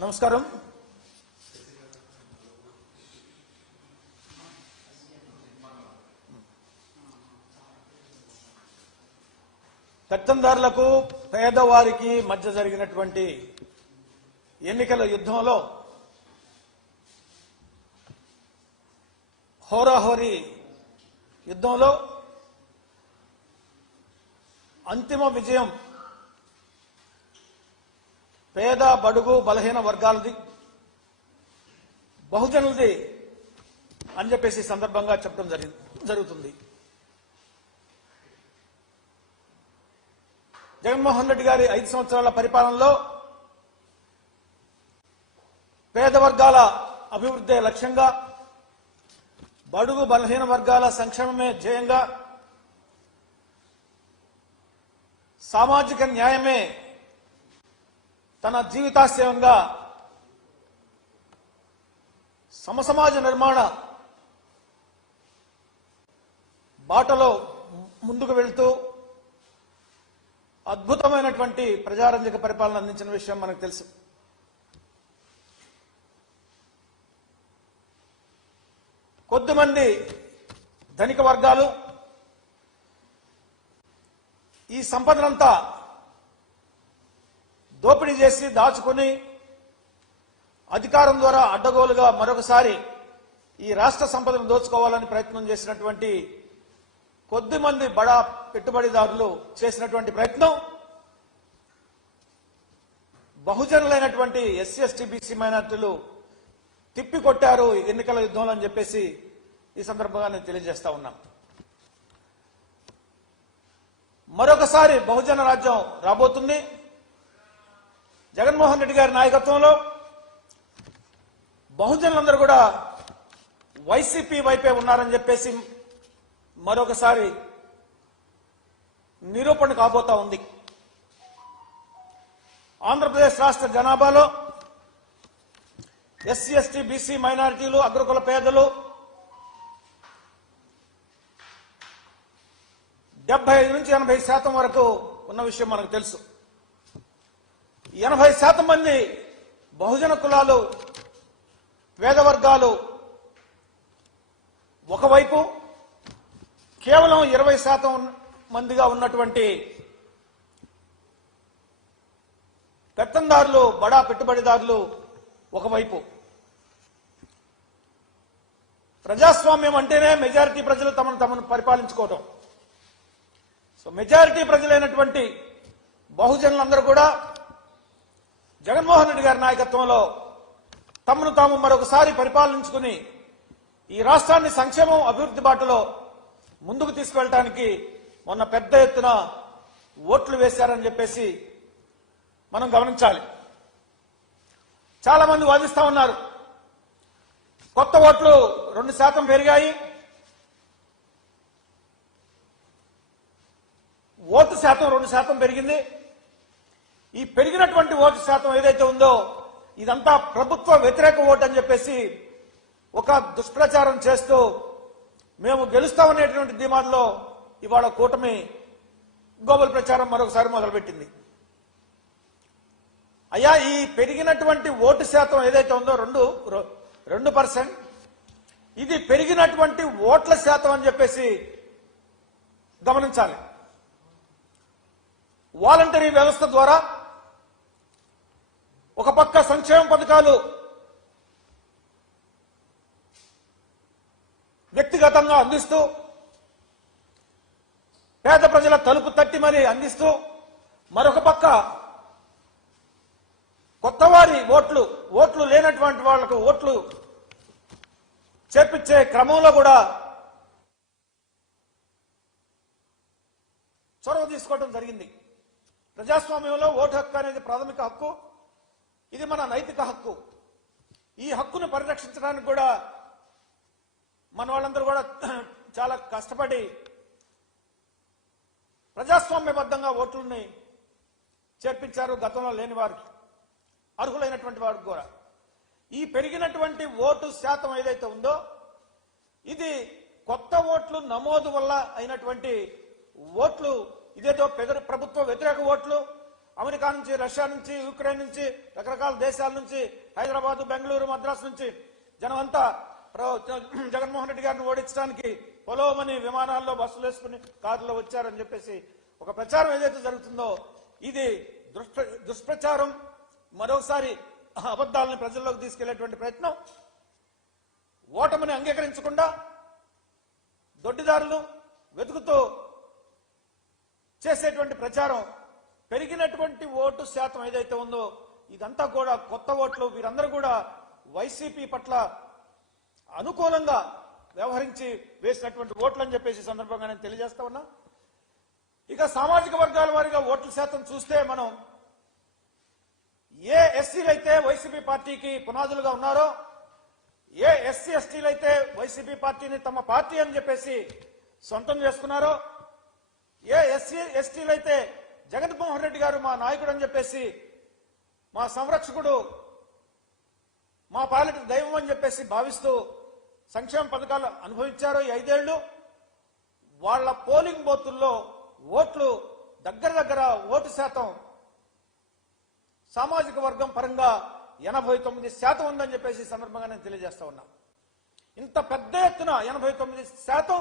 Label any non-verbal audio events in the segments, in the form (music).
నమస్కారం. పెత్తందారులకు పేదవారికి మధ్య జరిగినటువంటి ఎన్నికల యుద్ధంలో హోరాహోరీ యుద్ధంలో అంతిమ విజయం పేద బడుగు బలహీన వర్గాలది బహుజనులది అని చెప్పేసి సందర్భంగా చెప్పడం జరిగి జరుగుతుంది. జగన్మోహన్ రెడ్డి గారి ఐదు సంవత్సరాల పరిపాలనలో పేద వర్గాల అభివృద్ధి లక్ష్యంగా బడుగు బలహీన వర్గాల సంక్షేమమే ధ్యేయంగా సామాజిక న్యాయమే తన జీవితాశయంగా సమసమాజ నిర్మాణ బాటలో ముందుకు వెళ్తూ అద్భుతమైనటువంటి ప్రజారంజక పరిపాలన అందించిన విషయం మనకు తెలుసు. కొద్దిమంది ధనిక వర్గాలు ఈ సంపదనంతా దోపిడీ చేసి దాచుకుని అధికారం ద్వారా అడ్డగోలుగా మరొకసారి ఈ రాష్ట్ర సంపదను దోచుకోవాలని ప్రయత్నం చేసినటువంటి కొద్ది మంది బడా పెట్టుబడిదారులు చేసినటువంటి ప్రయత్నం బహుజనులైనటువంటి ఎస్సీ ఎస్టీ బీసీ మైనార్టీలు తిప్పికొట్టారు ఎన్నికల యుద్ధంలో అని చెప్పేసి ఈ సందర్భంగా నేను తెలియజేస్తా ఉన్నాం. మరొకసారి బహుజన రాజ్యం రాబోతుంది. జగన్మోహన్ రెడ్డి గారి నాయకత్వంలో బహుజనులందరూ కూడా వైసీపీ వైపే ఉన్నారని చెప్పేసి మరొకసారి నిరూపణ కాబోతా ఉంది. ఆంధ్రప్రదేశ్ రాష్ట్ర జనాభాలో ఎస్సీ ఎస్టీ బీసీ మైనారిటీలు అగ్రకుల పేదలు డెబ్బై ఐదు నుంచి ఎనభై శాతం వరకు ఉన్న విషయం మనకు తెలుసు. ఎనభై శాతం మంది బహుజన కులాలు పేద వర్గాలు ఒకవైపు కేవలం ఇరవై శాతం మందిగా ఉన్నటువంటి పెత్తందారులు బడా పెట్టుబడిదారులు ఒకవైపు. ప్రజాస్వామ్యం అంటేనే మెజారిటీ ప్రజలు తమను తమను పరిపాలించుకోవటం. సో మెజారిటీ ప్రజలైనటువంటి బహుజనులందరూ కూడా జగన్మోహన్ రెడ్డి గారి నాయకత్వంలో తమను తాము మరొకసారి పరిపాలించుకుని ఈ రాష్ట్రాన్ని సంక్షేమం అభివృద్ధి బాటలో ముందుకు తీసుకువెళ్ళటానికి మొన్న పెద్ద ఎత్తున ఓట్లు వేశారని చెప్పేసి మనం గమనించాలి. చాలా మంది వాదిస్తా ఉన్నారు. కొత్త ఓట్లు రెండు శాతం పెరిగాయి. ఓటు శాతం రెండు శాతం పెరిగింది. ఈ పెరిగినటువంటి ఓటు శాతం ఏదైతే ఉందో ఇదంతా ప్రభుత్వ వ్యతిరేక ఓటు అని చెప్పేసి ఒక దుష్ప్రచారం చేస్తూ మేము గెలుస్తామనేటువంటి ధీమాల్లో ఇవాళ కూటమి గోబల్ ప్రచారం మరొకసారి మొదలుపెట్టింది. అయ్యా ఈ పెరిగినటువంటి ఓటు శాతం ఏదైతే ఉందో రెండు రెండు పర్సెంట్. ఇది పెరిగినటువంటి ఓట్ల శాతం అని చెప్పేసి గమనించాలి. వాలంటరీ వ్యవస్థ ద్వారా ఒక పక్క సంక్షేమ పథకాలు వ్యక్తిగతంగా అందిస్తూ పేద ప్రజల తలుపు తట్టి మరి అందిస్తూ మరొక పక్క కొత్తవారి ఓట్లు ఓట్లు లేనటువంటి వాళ్ళకు ఓట్లు చేపించే క్రమంలో కూడా చొరవ తీసుకోవడం జరిగింది. ప్రజాస్వామ్యంలో ఓటు హక్కు అనేది ప్రాథమిక హక్కు. ఇది మన నైతిక హక్కు. ఈ హక్కును పరిరక్షించడానికి కూడా మన వాళ్ళందరూ కూడా (clears throat) చాలా కష్టపడి ప్రజాస్వామ్యబద్ధంగా ఓట్లని చేర్పించారు గతంలో లేని వారికి అర్హులైనటువంటి వారికి కూడా. ఈ పెరిగినటువంటి ఓటు శాతం ఏదైతే ఉందో ఇది కొత్త ఓట్లు నమోదు వల్ల అయినటువంటి ఓట్లు ఇదేదో పెద ప్రభుత్వ వ్యతిరేక ఓట్లు అమెరికా నుంచి రష్యా నుంచి యుక్రెయిన్ నుంచి రకరకాల దేశాల నుంచి హైదరాబాద్ బెంగళూరు మద్రాసు నుంచి జనం అంతా జగన్మోహన్ రెడ్డి గారిని ఓడించడానికి పొలోమని విమానాల్లో బస్సులు వేసుకుని కారులో వచ్చారని చెప్పేసి ఒక ప్రచారం ఏదైతే జరుగుతుందో ఇది దుష్ప్ర దుష్ప్రచారం మరోసారి అబద్ధాలను ప్రజల్లోకి తీసుకెళ్ళేటువంటి ప్రయత్నం. ఓటమిని అంగీకరించకుండా దొడ్డిదారులు వెతుకుతూ చేసేటువంటి ప్రచారం పెరిగినటువంటి ఓటు శాతం ఏదైతే ఉందో ఇదంతా కూడా కొత్త ఓట్లు. వీరందరూ కూడా వైసీపీ పట్ల అనుకూలంగా వ్యవహరించి వేసినటువంటి ఓట్లు అని చెప్పేసి సందర్భంగా నేను తెలియజేస్తా ఉన్నా. ఇక సామాజిక వర్గాల వారిగా ఓట్ల శాతం చూస్తే మనం ఏ ఎస్సీలు అయితే వైసీపీ పార్టీకి పునాదులుగా ఉన్నారో ఏ ఎస్సీ ఎస్టీలు అయితే వైసీపీ పార్టీని తమ పార్టీ అని చెప్పేసి సొంతం చేసుకున్నారో ఏ ఎస్సీ ఎస్టీలు అయితే జగన్మోహన్ రెడ్డి గారు మా నాయకుడు అని చెప్పేసి మా సంరక్షకుడు మా పాలిట దైవం అని చెప్పేసి భావిస్తూ సంక్షేమ పథకాలు అనుభవించారు ఈ ఐదేళ్ళు. వాళ్ళ పోలింగ్ బోతుల్లో ఓట్లు దగ్గర దగ్గర ఓటు శాతం సామాజిక వర్గం పరంగా ఎనభై తొమ్మిది శాతం ఉందని చెప్పేసి సందర్భంగా నేను తెలియజేస్తా ఉన్నా. ఇంత పెద్ద ఎత్తున ఎనభై తొమ్మిది శాతం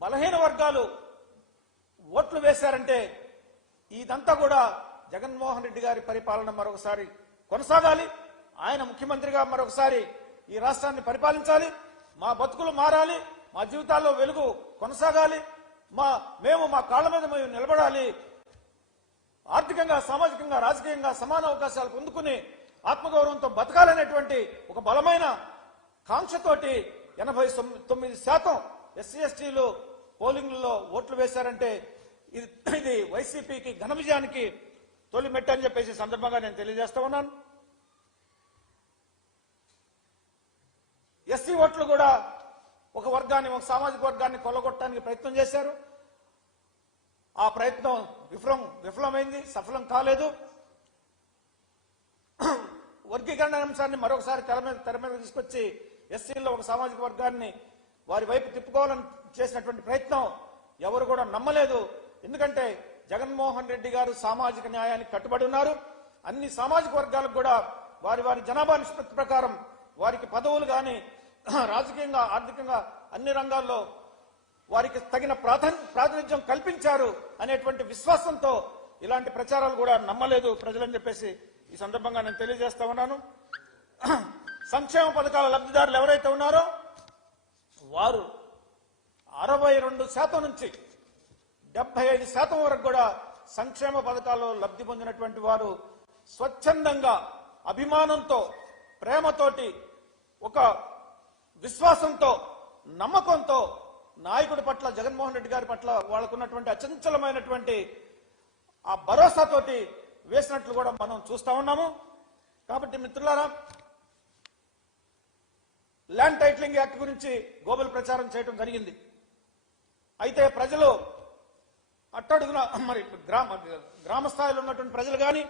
బలహీన వర్గాలు ఓట్లు వేశారంటే ఇదంతా కూడా జగన్మోహన్ రెడ్డి గారి పరిపాలన మరొకసారి కొనసాగాలి. ఆయన ముఖ్యమంత్రిగా మరొకసారి ఈ రాష్ట్రాన్ని పరిపాలించాలి. మా బతుకులు మారాలి. మా జీవితాల్లో వెలుగు కొనసాగాలి. మా మేము మా కాళ్ళ మీద మేము నిలబడాలి. ఆర్థికంగా సామాజికంగా రాజకీయంగా సమాన అవకాశాలు పొందుకుని ఆత్మగౌరవంతో బతకాలనేటువంటి ఒక బలమైన కాంక్షతోటి ఎనభై తొమ్మిది శాతం ఎస్సీ ఎస్టీలు పోలింగ్లలో ఓట్లు వేశారంటే ఇది (clears throat) ఇది వైసీపీకి ఘన విజయానికి తొలి మెట్టు అని చెప్పేసి సందర్భంగా నేను తెలియజేస్తా ఉన్నాను. ఎస్సీ ఓట్లు కూడా ఒక వర్గాన్ని ఒక సామాజిక వర్గాన్ని కొల్లగొట్టడానికి ప్రయత్నం చేశారు. ఆ ప్రయత్నం విఫలం విఫలమైంది సఫలం కాలేదు. (clears throat) వర్గీకరణ అంశాన్ని మరొకసారి తెర మీద తెర మీద తీసుకొచ్చి ఎస్సీల్లో ఒక సామాజిక వర్గాన్ని వారి వైపు తిప్పుకోవాలని చేసినటువంటి ప్రయత్నం ఎవరు కూడా నమ్మలేదు. ఎందుకంటే జగన్మోహన్ రెడ్డి గారు సామాజిక న్యాయానికి కట్టుబడి ఉన్నారు. అన్ని సామాజిక వర్గాలకు కూడా వారి వారి జనాభా నిష్పత్తి ప్రకారం వారికి పదవులు కానీ (clears throat) రాజకీయంగా ఆర్థికంగా అన్ని రంగాల్లో వారికి తగిన ప్రాధాన్య ప్రాతినిధ్యం కల్పించారు అనేటువంటి విశ్వాసంతో ఇలాంటి ప్రచారాలు కూడా నమ్మలేదు ప్రజలని చెప్పేసి ఈ సందర్భంగా నేను తెలియజేస్తా ఉన్నాను. (clears throat) సంక్షేమ పథకాల లబ్ధిదారులు ఎవరైతే ఉన్నారో వారు అరవై రెండు శాతం నుంచి డెబ్బై ఐదు శాతం వరకు కూడా సంక్షేమ పథకాల్లో లబ్ధి పొందినటువంటి వారు స్వచ్ఛందంగా అభిమానంతో ప్రేమతోటి ఒక విశ్వాసంతో నమ్మకంతో నాయకుడి పట్ల జగన్మోహన్ రెడ్డి గారి పట్ల వాళ్ళకున్నటువంటి అచంచలమైనటువంటి ఆ భరోసాతోటి వేసినట్లు కూడా మనం చూస్తా ఉన్నాము. కాబట్టి మిత్రులారా ల్యాండ్ టైటిలింగ్ యాక్ట్ గురించి గోబల్ ప్రచారం చేయడం జరిగింది. అయితే ప్రజలు అట్టడుగున మరి గ్రామ గ్రామ స్థాయిలో ఉన్నటువంటి ప్రజలు కానీ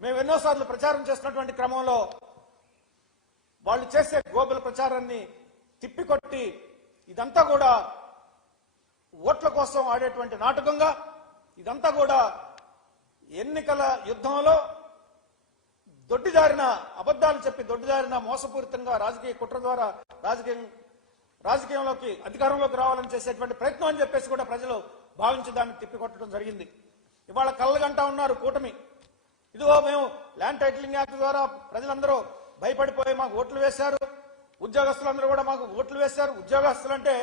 మేము ఎన్నోసార్లు ప్రచారం చేస్తున్నటువంటి క్రమంలో వాళ్ళు చేసే గోబుల ప్రచారాన్ని తిప్పికొట్టి ఇదంతా కూడా ఓట్ల కోసం ఆడేటువంటి నాటకంగా ఇదంతా కూడా ఎన్నికల యుద్ధంలో దొడ్డిదారిన అబద్ధాలు చెప్పి దొడ్డిదారిన మోసపూరితంగా రాజకీయ కుట్ర ద్వారా రాజకీయం రాజకీయంలోకి అధికారంలోకి రావాలని చేసేటువంటి ప్రయత్నం అని చెప్పేసి కూడా ప్రజలు భావించి దాన్ని తిప్పికొట్టడం జరిగింది. ఇవాళ కళ్ళగంటా ఉన్నారు కూటమి. ఇదిగో మేము ల్యాండ్ టైటిలింగ్ యాక్ట్ ద్వారా ప్రజలందరూ భయపడిపోయి మాకు ఓట్లు వేశారు. ఉద్యోగస్తులందరూ కూడా మాకు ఓట్లు వేశారు. ఉద్యోగస్తులు అంటే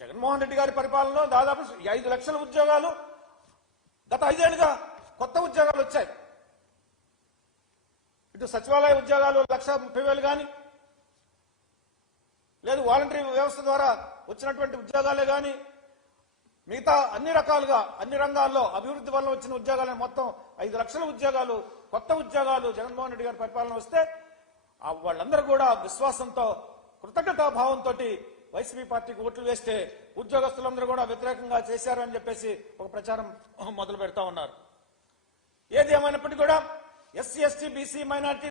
జగన్మోహన్ రెడ్డి గారి పరిపాలనలో దాదాపు ఐదు లక్షల ఉద్యోగాలు గత ఐదేళ్ళుగా కొత్త ఉద్యోగాలు వచ్చాయి. ఇటు సచివాలయ ఉద్యోగాలు లక్ష ముప్పై వేలు కానీ లేదు వాలంటరీ వ్యవస్థ ద్వారా వచ్చినటువంటి ఉద్యోగాలే కానీ మిగతా అన్ని రకాలుగా అన్ని రంగాల్లో అభివృద్ధి వల్ల వచ్చిన ఉద్యోగాలను మొత్తం ఐదు లక్షల ఉద్యోగాలు కొత్త ఉద్యోగాలు జగన్మోహన్ రెడ్డి గారి పరిపాలన వస్తే వాళ్ళందరూ కూడా విశ్వాసంతో కృతజ్ఞతాభావంతో వైసీపీ పార్టీకి ఓట్లు వేస్తే ఉద్యోగస్తులందరూ కూడా వ్యతిరేకంగా చేశారు అని చెప్పేసి ఒక ప్రచారం మొదలు పెడతా ఉన్నారు. ఏది ఏమైనప్పటికీ కూడా ఎస్సీ ఎస్టీ బీసీ మైనార్టీ